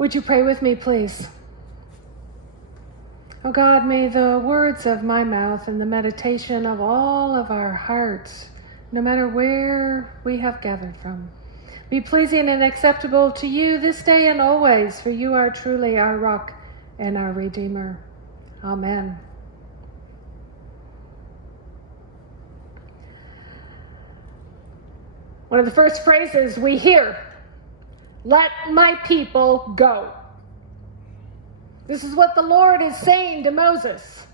Would you pray with me, please? Oh God, may the words of my mouth and the meditation of all of our hearts, no matter where we have gathered from, be pleasing and acceptable to you this day and always, for you are truly our rock and our Redeemer. Amen. One of the first phrases we hear, let my people go. This is what the Lord is saying to Moses.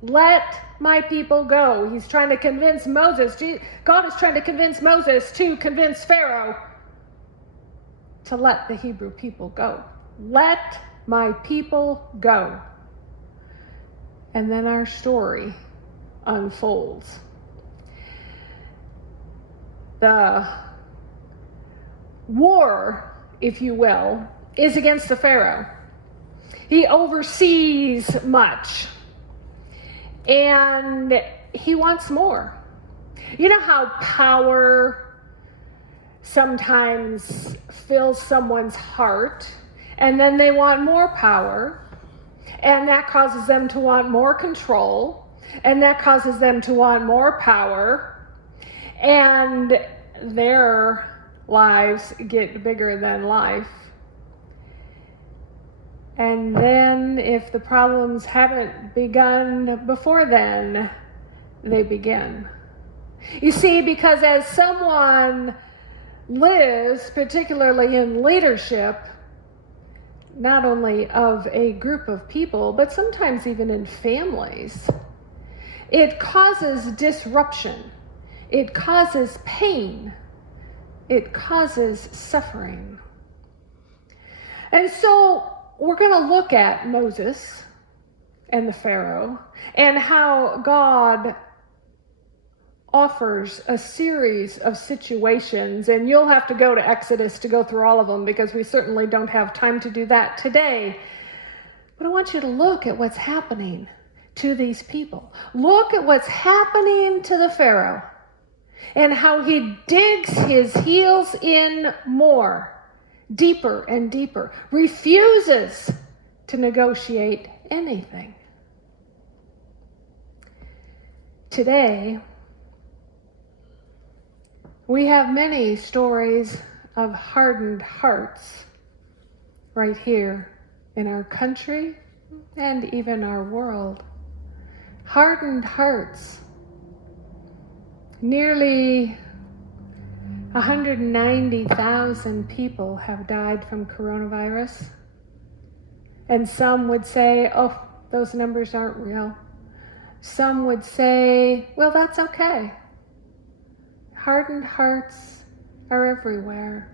Let my people go. He's trying to convince Moses. God is trying to convince Moses to convince Pharaoh to let the Hebrew people go. Let my people go. And then our story unfolds. The war, if you will, is against the Pharaoh. He oversees much, and he wants more. You know how power sometimes fills someone's heart, and then they want more power, and that causes them to want more control, and that causes them to want more power, and their lives get bigger than life. And then if the problems haven't begun before then, they begin. You see, because as someone lives, particularly in leadership, not only of a group of people, but sometimes even in families, it causes disruption. It causes pain. It causes suffering. And so we're going to look at Moses and the Pharaoh and how God offers a series of situations, and you'll have to go to Exodus to go through all of them because we certainly don't have time to do that today. But I want you to look at what's happening to these people. Look at what's happening to the Pharaoh and how he digs his heels in more, deeper and deeper, refuses to negotiate anything. Today, we have many stories of hardened hearts right here in our country and even our world. Hardened hearts. Nearly 190,000 people have died from coronavirus. And some would say, oh, those numbers aren't real. Some would say, well, that's okay. Hardened hearts are everywhere.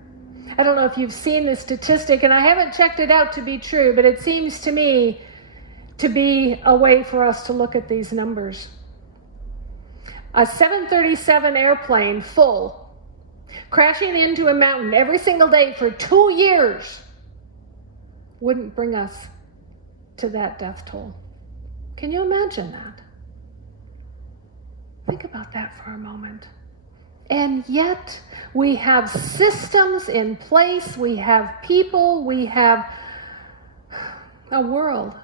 I don't know if you've seen the statistic, and I haven't checked it out to be true, but it seems to me to be a way for us to look at these numbers. A 737 airplane full, crashing into a mountain every single day for 2 years wouldn't bring us to that death toll. Can you imagine that? Think about that for a moment. And yet we have systems in place, we have people, we have a world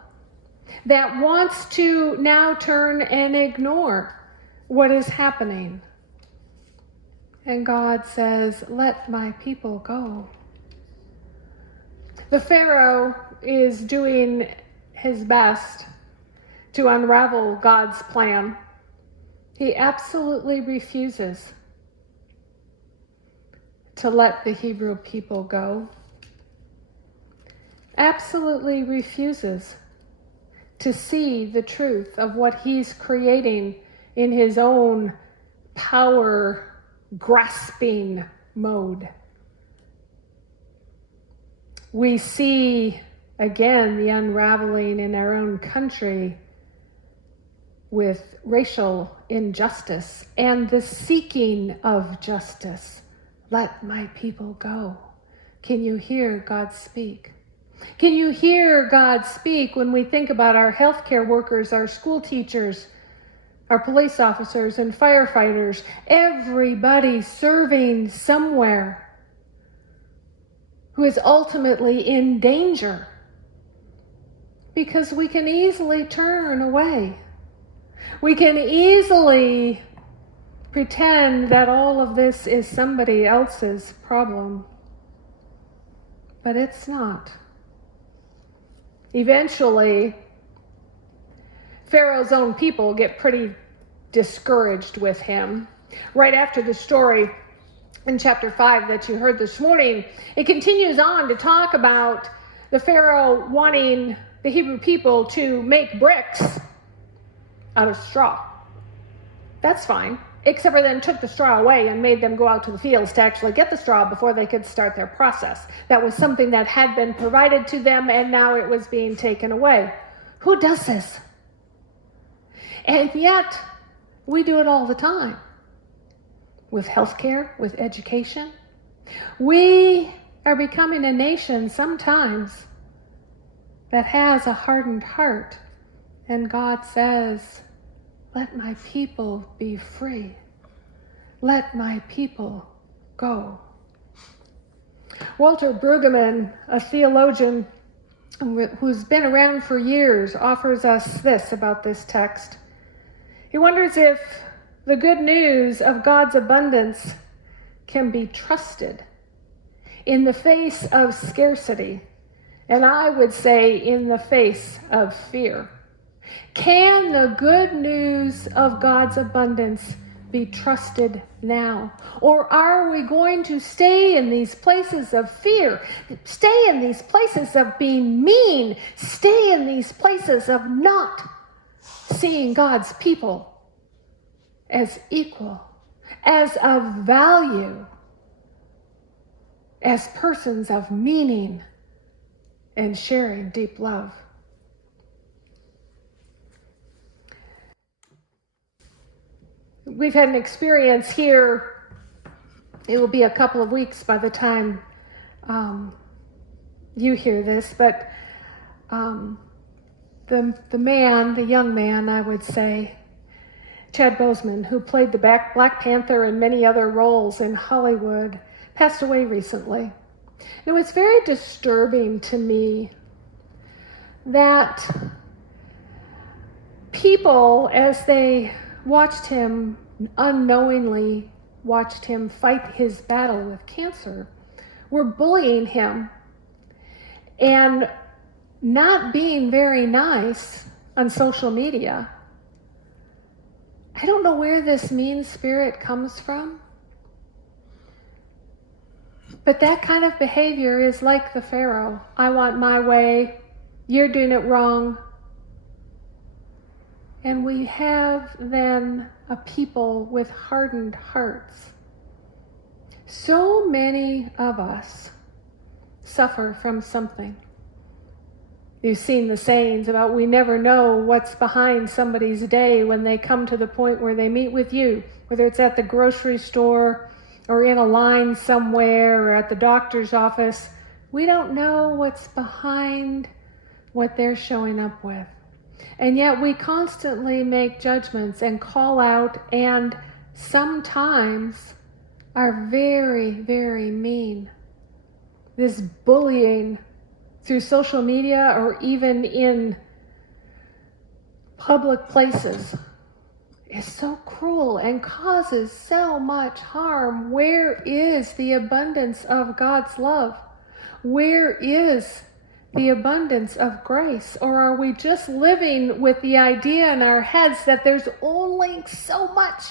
that wants to now turn and ignore what is happening. And God says, let my people go. The Pharaoh is doing his best to unravel God's plan. He absolutely refuses to let the Hebrew people go. Absolutely refuses to see the truth of what he's creating in his own power grasping mode. We see again the unraveling in our own country with racial injustice and the seeking of justice. Let my people go. Can you hear God speak? Can you hear God speak when we think about our healthcare workers, our school teachers, our police officers and firefighters, everybody serving somewhere? who is ultimately in danger, because we can easily turn away. We can easily pretend that all of this is somebody else's problem, but it's not. Eventually, Pharaoh's own people get pretty discouraged with him. Right after the story in chapter 5 that you heard this morning, it continues on to talk about the Pharaoh wanting the Hebrew people to make bricks out of straw. That's fine, except for then took the straw away and made them go out to the fields to actually get the straw before they could start their process. That was something that had been provided to them, and now it was being taken away. Who does this? And yet, we do it all the time. With healthcare, with education. We are becoming a nation sometimes that has a hardened heart. And God says, let my people be free. Let my people go. Walter Brueggemann, a theologian who's been around for years, offers us this about this text. He wonders if the good news of God's abundance can be trusted in the face of scarcity, and I would say in the face of fear. Can the good news of God's abundance be trusted now? Or are we going to stay in these places of fear, stay in these places of being mean, stay in these places of not seeing God's people as equal, as of value, as persons of meaning and sharing deep love? We've had an experience here. It will be a couple of weeks by the time you hear this, but the young man, I would say, Chad Boseman, who played the Black Panther and many other roles in Hollywood, passed away recently. And it was very disturbing to me that people, as they watched him, unknowingly watched him fight his battle with cancer, were bullying him and not being very nice on social media. I don't know where this mean spirit comes from, but that kind of behavior is like the Pharaoh. I want my way, you're doing it wrong. And we have then a people with hardened hearts. So many of us suffer from something. You've seen the sayings about we never know what's behind somebody's day when they come to the point where they meet with you, whether it's at the grocery store or in a line somewhere or at the doctor's office. We don't know what's behind what they're showing up with. And yet we constantly make judgments and call out, and sometimes are very, very mean. This bullying through social media or even in public places is so cruel and causes so much harm. Where is the abundance of God's love? Where is the abundance of grace? Or are we just living with the idea in our heads that there's only so much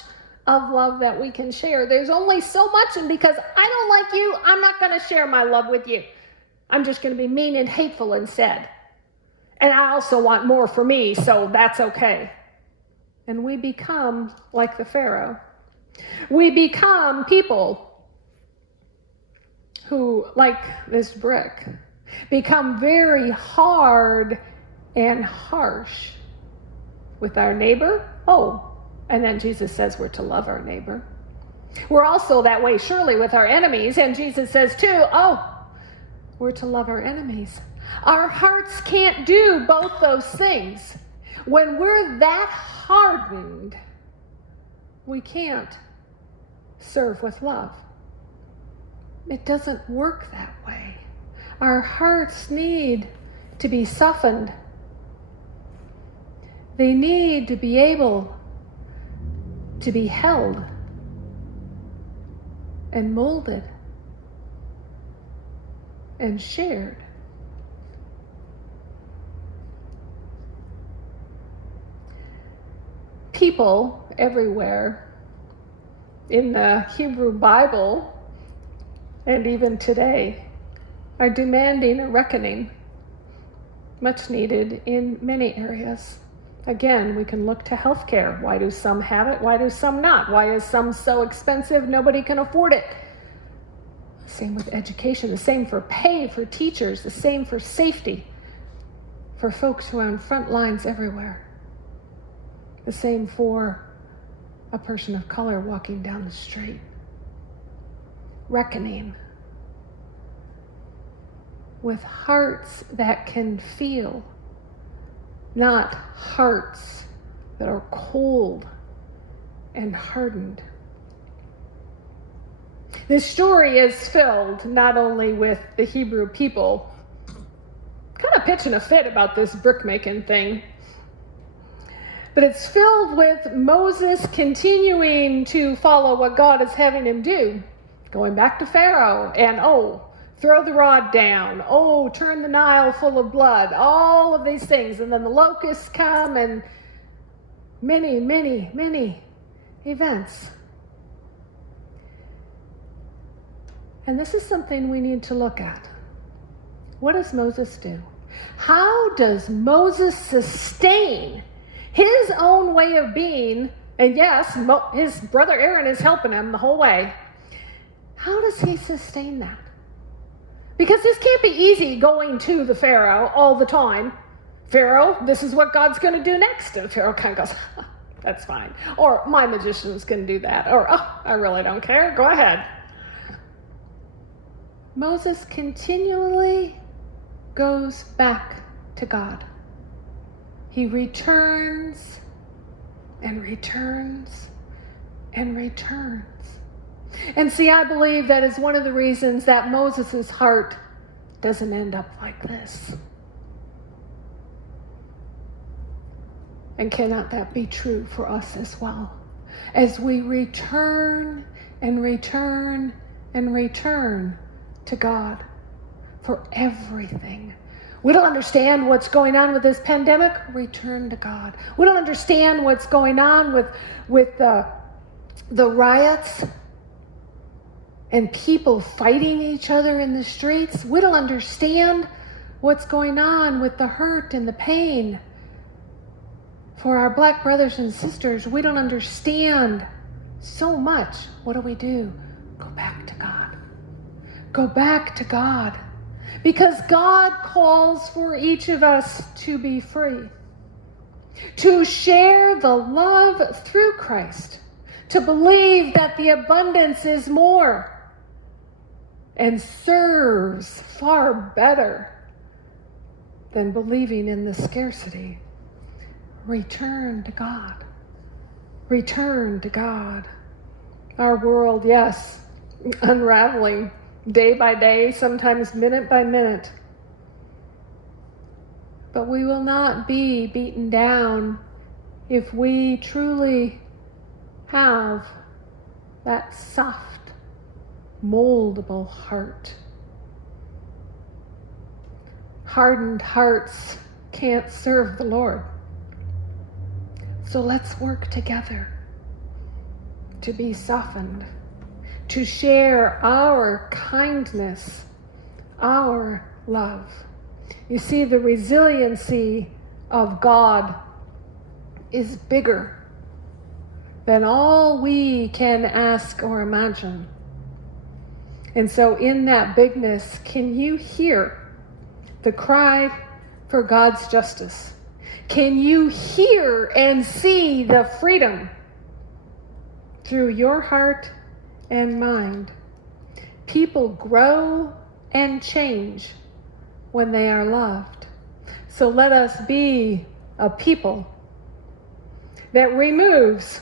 of love that we can share? There's only so much, and because I don't like you, I'm not going to share my love with you. I'm just going to be mean and hateful instead. And I also want more for me, so that's okay. And we become like the Pharaoh. We become people who, like this brick, become very hard and harsh with our neighbor. And then Jesus says we're to love our neighbor. We're also that way surely with our enemies, and Jesus says too, we're to love our enemies. Our hearts can't do both those things. When we're that hardened, we can't serve with love. It doesn't work that way. Our hearts need to be softened. They need to be able to be held and molded and shared. People everywhere in the Hebrew Bible, and even today, are demanding a reckoning, much needed in many areas. Again, we can look to healthcare. Why do some have it? Why do some not? Why is some so expensive nobody can afford it? Same with education, the same for pay for teachers, the same for safety for folks who are on front lines everywhere. The same for a person of color walking down the street. Reckoning with hearts that can feel, not hearts that are cold and hardened. This story is filled not only with the Hebrew people kind of pitching a fit about this brick-making thing, but it's filled with Moses continuing to follow what God is having him do, going back to Pharaoh and, throw the rod down, turn the Nile full of blood, all of these things. And then the locusts come and many, many, many events. And this is something we need to look at. What does Moses do? How does Moses sustain his own way of being? And yes, his brother Aaron is helping him the whole way. How does he sustain that? Because this can't be easy going to the Pharaoh all the time. Pharaoh, this is what God's going to do next. And Pharaoh kind of goes, that's fine. Or my magician's going to do that. Or, I really don't care. Go ahead. Moses continually goes back to God. He returns and returns and returns. And see, I believe that is one of the reasons that Moses' heart doesn't end up like this. And cannot that be true for us as well? As we return and return and return to God for everything. We don't understand what's going on with this pandemic. Return to God. We don't understand what's going on with the riots and people fighting each other in the streets. We don't understand what's going on with the hurt and the pain for our black brothers and sisters. We don't understand so much. What do? Go back to God. Go back to God. Because God calls for each of us to be free, to share the love through Christ, to believe that the abundance is more and serves far better than believing in the scarcity. Return to God. Return to God. Our world, yes, unraveling day by day, sometimes minute by minute. But we will not be beaten down if we truly have that soft, moldable heart. Hardened hearts can't serve the Lord. So let's work together to be softened, to share our kindness, our love. You see, the resiliency of God is bigger than all we can ask or imagine. And so in that bigness, can you hear the cry for God's justice? Can you hear and see the freedom through your heart and mind? People grow and change when they are loved. So let us be a people that removes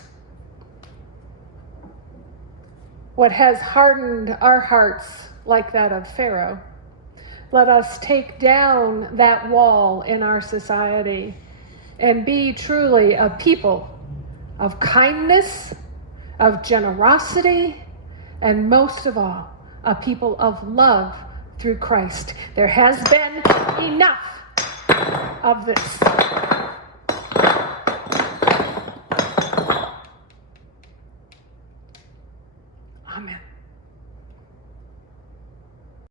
what has hardened our hearts like that of Pharaoh, Let us take down that wall in our society and be truly a people of kindness, of generosity, and most of all, a people of love through Christ. There has been enough of this.